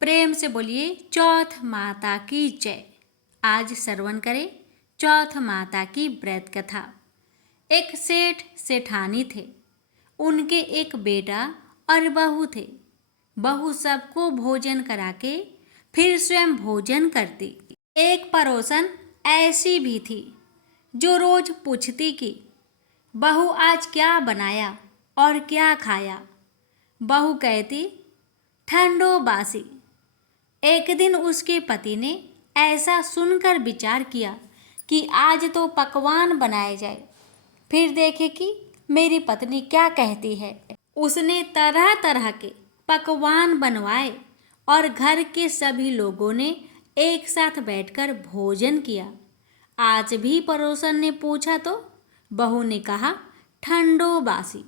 प्रेम से बोलिए चौथ माता की जय। आज श्रवण करें चौथ माता की व्रत कथा। एक सेठ सेठानी थे। उनके एक बेटा और बहू थे। बहू सबको भोजन करा के फिर स्वयं भोजन करती। एक पड़ोसन ऐसी भी थी जो रोज पूछती कि बहू आज क्या बनाया और क्या खाया। बहू कहती ठंडो बासी। एक दिन उसके पति ने ऐसा सुनकर विचार किया कि आज तो पकवान बनाए जाए, फिर देखे कि मेरी पत्नी क्या कहती है। उसने तरह तरह के पकवान बनवाए और घर के सभी लोगों ने एक साथ बैठकर भोजन किया। आज भी पड़ोसन ने पूछा तो बहू ने कहा ठंडो बासी।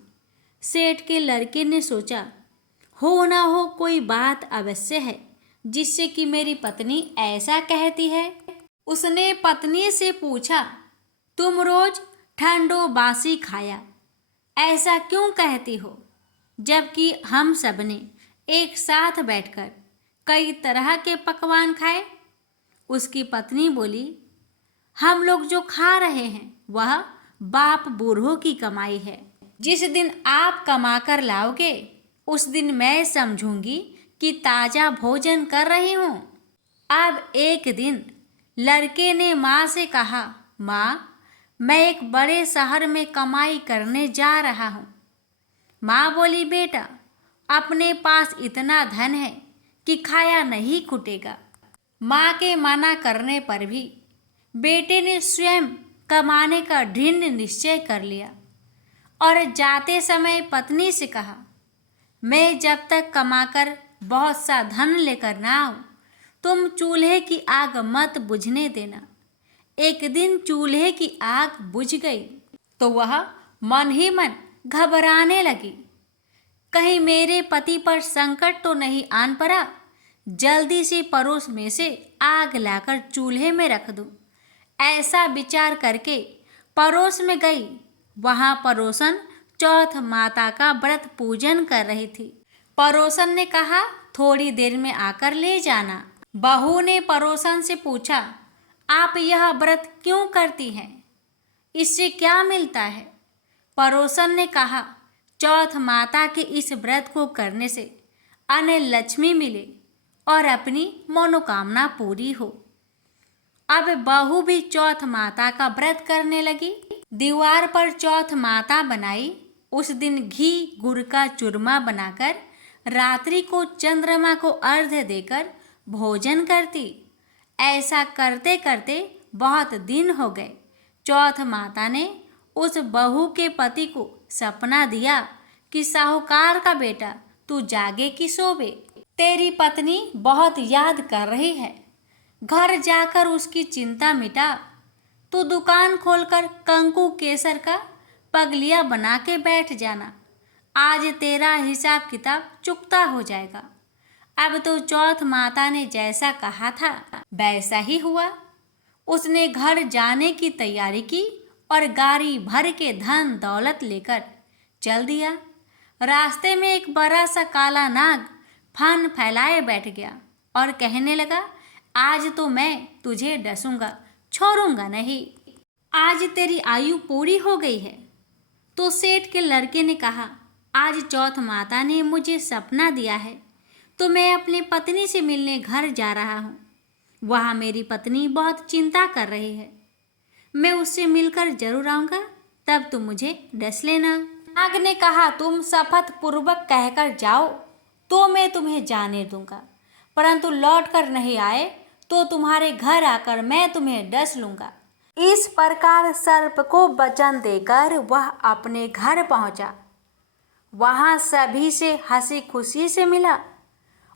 सेठ के लड़के ने सोचा हो ना हो कोई बात अवश्य है जिससे कि मेरी पत्नी ऐसा कहती है। उसने पत्नी से पूछा तुम रोज ठंडो बासी खाया ऐसा क्यों कहती हो, जबकि हम सब ने एक साथ बैठकर कई तरह के पकवान खाए। उसकी पत्नी बोली हम लोग जो खा रहे हैं वह बाप बूढ़ों की कमाई है। जिस दिन आप कमा कर लाओगे उस दिन मैं समझूंगी कि ताजा भोजन कर रही हूँ। अब एक दिन लड़के ने माँ से कहा माँ मैं एक बड़े शहर में कमाई करने जा रहा हूँ। माँ बोली बेटा अपने पास इतना धन है कि खाया नहीं खुटेगा। माँ के मना करने पर भी बेटे ने स्वयं कमाने का दृढ़ निश्चय कर लिया और जाते समय पत्नी से कहा मैं जब तक कमाकर बहुत सा धन लेकर ना आऊं तुम चूल्हे की आग मत बुझने देना। एक दिन चूल्हे की आग बुझ गई तो वह मन ही मन घबराने लगी, कहीं मेरे पति पर संकट तो नहीं आन पड़ा। जल्दी से पड़ोस में से आग लाकर चूल्हे में रख दूं। ऐसा विचार करके पड़ोस में गई। वहां पड़ोसन चौथ माता का व्रत पूजन कर रही थी। पड़ोसन ने कहा थोड़ी देर में आकर ले जाना। बहू ने पड़ोसन से पूछा आप यह व्रत क्यों करती हैं, इससे क्या मिलता है। पड़ोसन ने कहा चौथ माता के इस व्रत को करने से अन्न लक्ष्मी मिले और अपनी मनोकामना पूरी हो। अब बहू भी चौथ माता का व्रत करने लगी। दीवार पर चौथ माता बनाई। उस दिन घी गुड़ का चूरमा बनाकर रात्रि को चंद्रमा को अर्घ्य देकर भोजन करती। ऐसा करते करते बहुत दिन हो गए। चौथ माता ने उस बहू के पति को सपना दिया कि साहूकार का बेटा तू जागे कि सोवे, तेरी पत्नी बहुत याद कर रही है, घर जाकर उसकी चिंता मिटा। तू दुकान खोलकर कंकु केसर का पगलिया बना के बैठ जाना, आज तेरा हिसाब किताब चुकता हो जाएगा। अब तो चौथ माता ने जैसा कहा था वैसा ही हुआ। उसने घर जाने की तैयारी की और गाड़ी भर के धन दौलत लेकर चल दिया। रास्ते में एक बड़ा सा काला नाग फन फैलाए बैठ गया और कहने लगा आज तो मैं तुझे डसूंगा, छोड़ूंगा नहीं। आज तेरी आयु पूरी हो गई है। तो सेठ के लड़के ने कहा आज चौथ माता ने मुझे सपना दिया है तो मैं अपनी पत्नी से मिलने घर जा रहा हूँ। वहाँ मेरी पत्नी बहुत चिंता कर रही है, मैं उससे मिलकर जरूर आऊँगा, तब तुम मुझे डस लेना। नाग ने कहा तुम शपथ पूर्वक कहकर जाओ तो मैं तुम्हें जाने दूंगा, परंतु लौट कर नहीं आए तो तुम्हारे घर आकर मैं तुम्हें डस लूंगा। इस प्रकार सर्प को वचन देकर वह अपने घर पहुंचा। वहां सभी से हंसी खुशी से मिला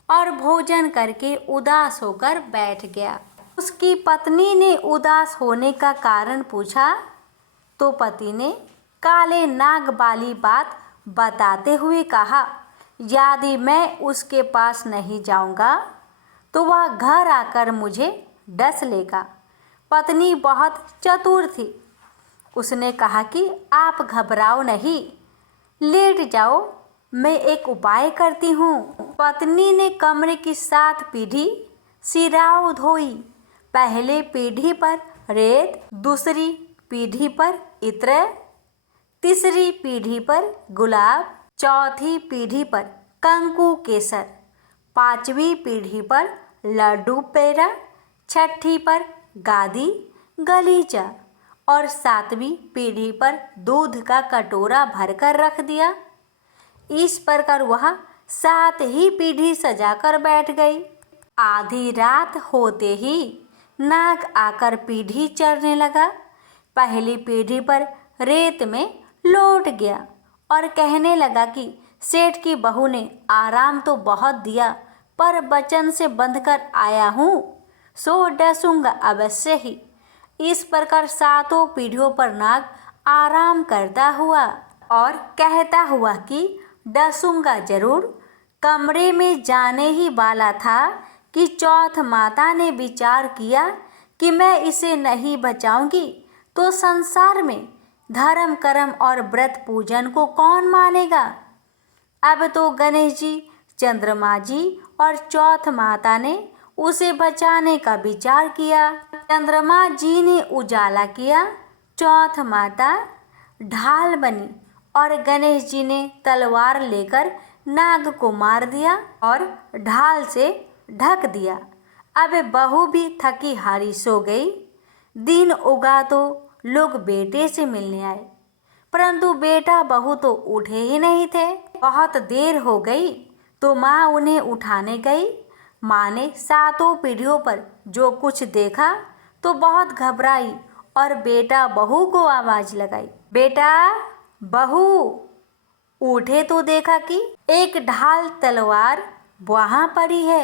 और भोजन करके उदास होकर बैठ गया। उसकी पत्नी ने उदास होने का कारण पूछा तो पति ने काले नाग वाली बात बताते हुए कहा यदि मैं उसके पास नहीं जाऊंगा तो वह घर आकर मुझे डस लेगा। पत्नी बहुत चतुर थी। उसने कहा कि आप घबराओ नहीं, लेट जाओ, मैं एक उपाय करती हूँ। पत्नी ने कमरे की 7 पीढ़ी सिराओ धोई। पहले पीढ़ी पर रेत, दूसरी पीढ़ी पर इत्र, तीसरी पीढ़ी पर गुलाब, चौथी पीढ़ी पर कंकु केसर, 5वीं पीढ़ी पर लड्डू पेड़ा, छठी पर गादी गलीचा और 7वीं पीढ़ी पर दूध का कटोरा भरकर रख दिया। इस प्रकार वह 7 ही पीढ़ी सजाकर बैठ गई। आधी रात होते ही नाग आकर पीढ़ी चढ़ने लगा। पहली पीढ़ी पर रेत में लौट गया और कहने लगा कि सेठ की बहू ने आराम तो बहुत दिया, पर वचन से बंधकर आया हूँ, सो डसूंगा अवश्य ही। इस प्रकार 7 पीढ़ियों पर नाग आराम करता हुआ और कहता हुआ कि डसूंगा जरूर। कमरे में जाने ही वाला था कि चौथ माता ने विचार किया कि मैं इसे नहीं बचाऊंगी तो संसार में धर्म कर्म और व्रत पूजन को कौन मानेगा। अब तो गणेश जी, चंद्रमा जी और चौथ माता ने उसे बचाने का विचार किया। चंद्रमा जी ने उजाला किया, चौथ माता ढाल बनी और गणेश जी ने तलवार लेकर नाग को मार दिया और ढाल से ढक दिया। अब बहू भी थकी हारी सो गई। दिन उगा तो लोग बेटे से मिलने आए, परंतु बेटा बहू तो उठे ही नहीं थे। बहुत देर हो गई तो माँ उन्हें उठाने गई। माँ ने 7 पीढ़ियों पर जो कुछ देखा तो बहुत घबराई और बेटा बहू को आवाज लगाई, बेटा बहू। उठे तो देखा कि एक ढाल तलवार वहां पड़ी है।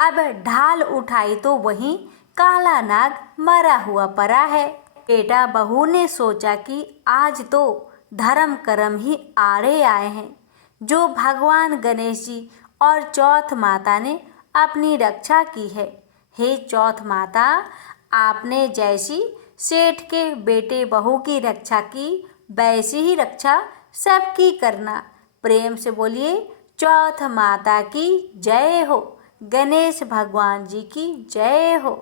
अब ढाल उठाई तो वहीं काला नाग मरा हुआ पड़ा है। बेटा बहू ने सोचा कि आज तो धर्म कर्म ही आड़े आए हैं, जो भगवान गणेश जी और चौथ माता ने अपनी रक्षा की है। हे चौथ माता, आपने जैसी सेठ के बेटे बहू की रक्षा की, वैसी ही रक्षा सबकी करना। प्रेम से बोलिए चौथ माता की जय हो, गणेश भगवान जी की जय हो।